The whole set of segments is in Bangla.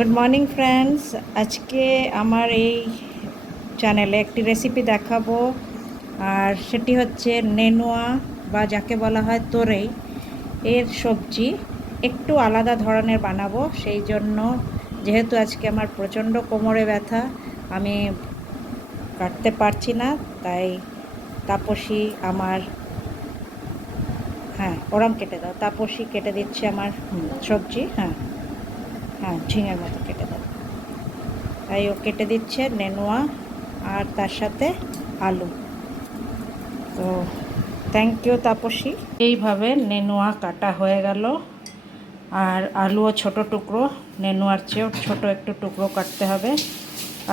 Good morning friends. আজকে আমার এই চ্যানেলে একটি রেসিপি দেখাবো, আর সেটি হচ্ছে নেনুয়া বা যাকে বলা হয় তোরই। এর সবজি একটু আলাদা ধরনের বানাবো। সেই জন্য যেহেতু আজকে আমার প্রচণ্ড কোমরে ব্যথা, আমি কাটতে পারছি না, তাই তাপসী আমার ওরম কেটে দাও, তাপসী কেটে দিচ্ছে আমার সবজি। ঝিঙের মতো কেটে দাও। তাই ও কেটে দিচ্ছে নেনুয়া আর তার সাথে আলু। তো থ্যাংক ইউ তাপসী। এইভাবে নেনুয়া কাটা হয়ে গেল, আর আলুও ছোট টুকরো, নেনুয়ার চেয়েও ছোট একটু টুকরো কাটতে হবে।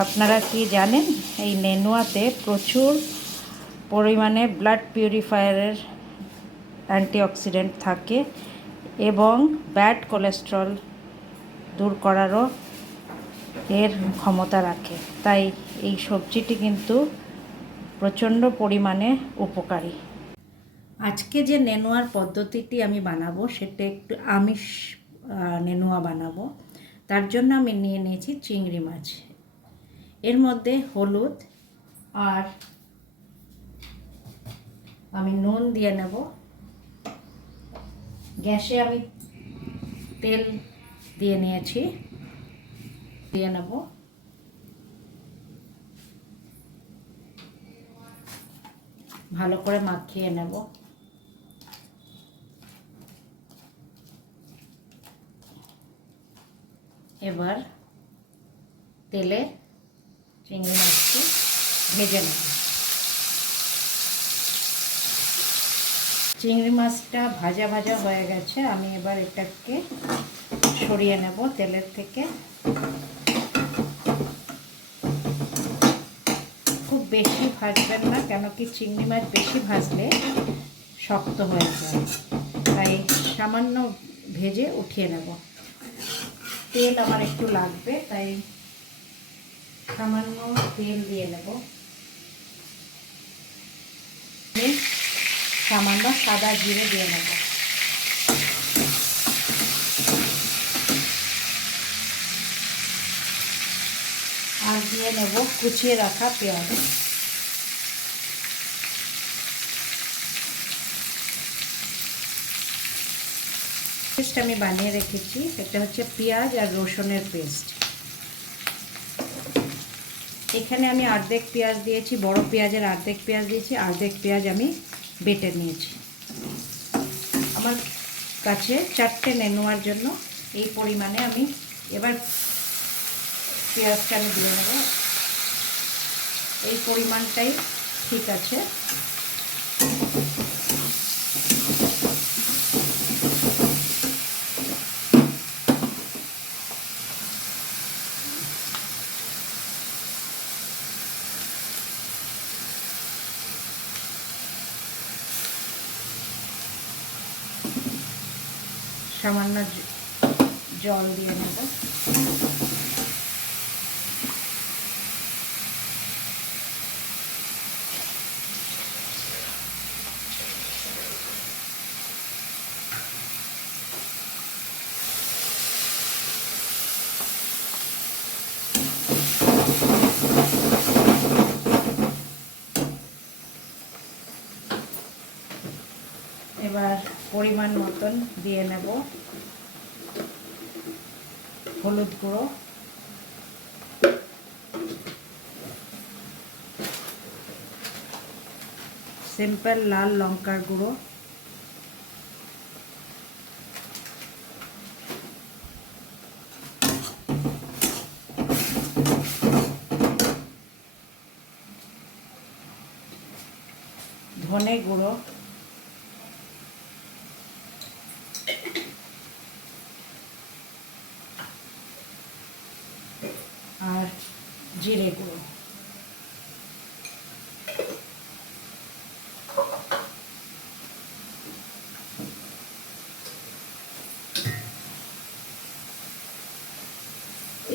আপনারা কি জানেন, এই নেনুয়াতে প্রচুর পরিমাণে ব্লাড পিউরিফায়ারের অ্যান্টিঅক্সিডেন্ট থাকে এবং ব্যাড কোলেস্ট্রল দূর করারও এর ক্ষমতা রাখে। তাই এই সবজিটি কিন্তু প্রচণ্ড পরিমাণে উপকারী। আজকে যে নেনুয়ার পদ্ধতিটি আমি বানাবো সেটা একটু আমিষ নেনুয়া বানাবো। তার জন্য আমি নিয়ে নিয়েছি চিংড়ি মাছ। এর মধ্যে হলুদ আর আমি নুন দিয়ে নেব। গ্যাসে আমি তেল দিয়ে নিয়েছি, দিয়ে নেব। ভালো করে মাখিয়ে নেব। এবার তেলে চিংড়ি মাছটি ভেজে নেব। চিংড়ি মাছটা ভাজা ভাজা হয়ে গেছে, আমি এবার এটাকে সরিয়ে নেব তেলের থেকে। খুব বেশি ভাজবেন না, কেন কি চিংড়ি মাছ বেশি ভাজলে শক্ত হয়ে যায়, তাই সামান্য ভেজে উঠিয়ে নেব। তেল আমার একটু লাগবে, তাই সামান্য তেল দিয়ে নেব। সামান্য সাদা জিরে দিয়ে নেব। আর দিয়ে নেব কুচিয়ে রাখা পেঁয়াজ। পেস্ট আমি বানিয়ে রেখেছি, এটা হচ্ছে পেঁয়াজ আর রসুনের পেস্ট। এখানে আমি অর্ধেক পেঁয়াজ দিয়েছি, বড় পেঁয়াজের অর্ধেক পেঁয়াজ দিয়েছি, অর্ধেক পেঁয়াজ আমি বেটে নিয়েছি। আমার কাছে 4টে নেনুয়ার জন্য এই পরিমাণে আমি এবার পেঁয়াজটা আমি দিয়ে নেব। এই পরিমাণটাই ঠিক আছে। সামান্য জল দিয়ে নেব। এবার পরিমাণ মতন দিয়ে নেব হলুদ গুঁড়ো, সিম্পল লাল লঙ্কার গুঁড়ো, ধনে গুঁড়ো, আর জিরে গুঁড়ো।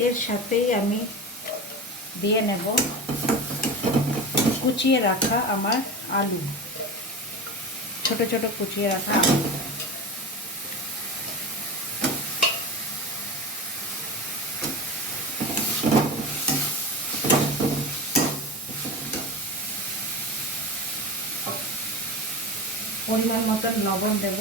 এর সাথেই আমি দিয়ে নেব কুচিয়ে রাখা আমার আলু, ছোট ছোট কুচিয়ে রাখা আলু। পরিমাণ মতন লবণ দেব।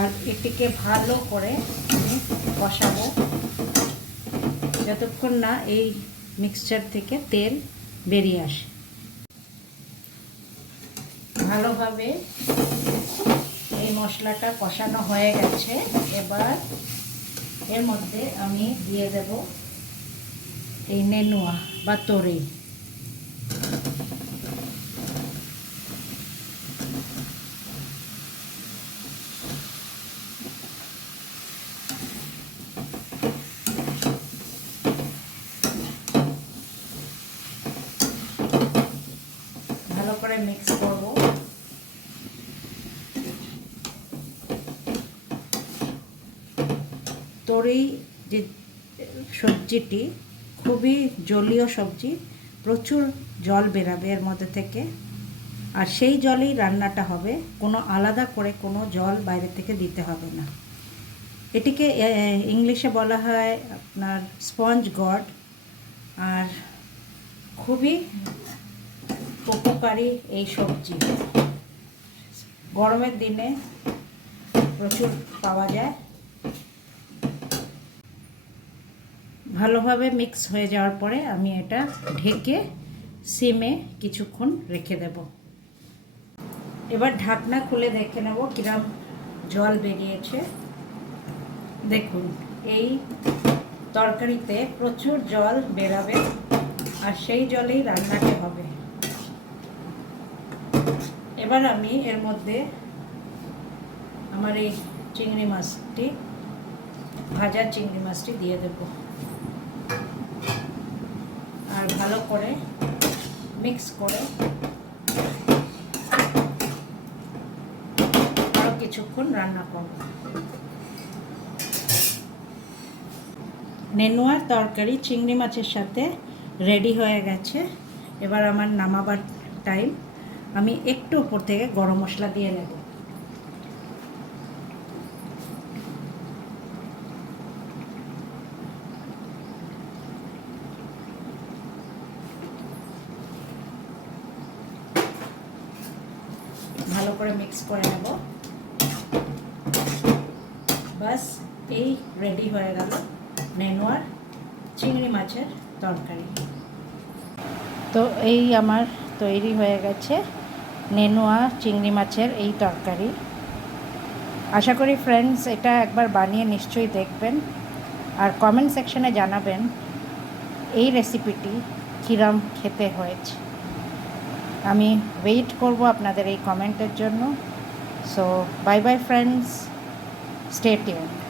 আর এটিকে ভালো করে আমি কষাবো যতক্ষণ না এই মিক্সচার থেকে তেল বেরিয়ে আসে। ভালোভাবে এই মশলাটা কষানো হয়ে গেছে। এবার এর মধ্যে আমি দিয়ে দেব এই নেনুয়া বা তরি। ভালো করে মিক্স করব। তরি যে সবজিটি খুবই জলীয় সবজি, প্রচুর জল বেরাবে এর মধ্যে থেকে, আর সেই জলেই রান্নাটা হবে, কোনো আলাদা করে কোনো জল বাইরে থেকে দিতে হবে না। এটিকে ইংলিশে বলা হয় আপনার স্পঞ্জ গড, আর খুবই উপকারী এই সবজি। গরমের দিনে প্রচুর পাওয়া যায়। ভালোভাবে মিক্স হয়ে যাওয়ার পরে আমি এটা ঢেকে সিমে কিছুক্ষণ রেখে দেব। এবার ঢাকনা খুলে দেখে নেব কিরম জল বেরিয়েছে। দেখুন, এই তরকারিতে প্রচুর জল বেরাবে, আর সেই জলেই রান্নাটি হবে। এবার আমি এর মধ্যে আমার এই চিংড়ি মাছটি, ভাজা চিংড়ি মাছটি দিয়ে দেব, আর ভালো করে মিক্স করে আরও কিছুক্ষণ রান্না করব। নেনুয়ার তরকারি চিংড়ি মাছের সাথে রেডি হয়ে গেছে। এবার আমার নামাবার টাইম। আমি একটু উপর থেকে গরম মশলা দিয়ে নেব। ভালো করে মিক্স করে নেব। বাস, এই রেডি হয়ে গেল নেনুয়ার চিংড়ি মাছের তরকারি। তো এই আমার তৈরি হয়ে গেছে নেনুয়া চিংড়ি মাছের এই তরকারি। আশা করি ফ্রেন্ডস এটা একবার বানিয়ে নিশ্চয়ই দেখবেন, আর কমেন্ট সেকশনে জানাবেন এই রেসিপিটি কীরম খেতে হয়েছে। আমি ওয়েট করব আপনাদের এই কমেন্টের জন্য। So bye bye friends, stay tuned.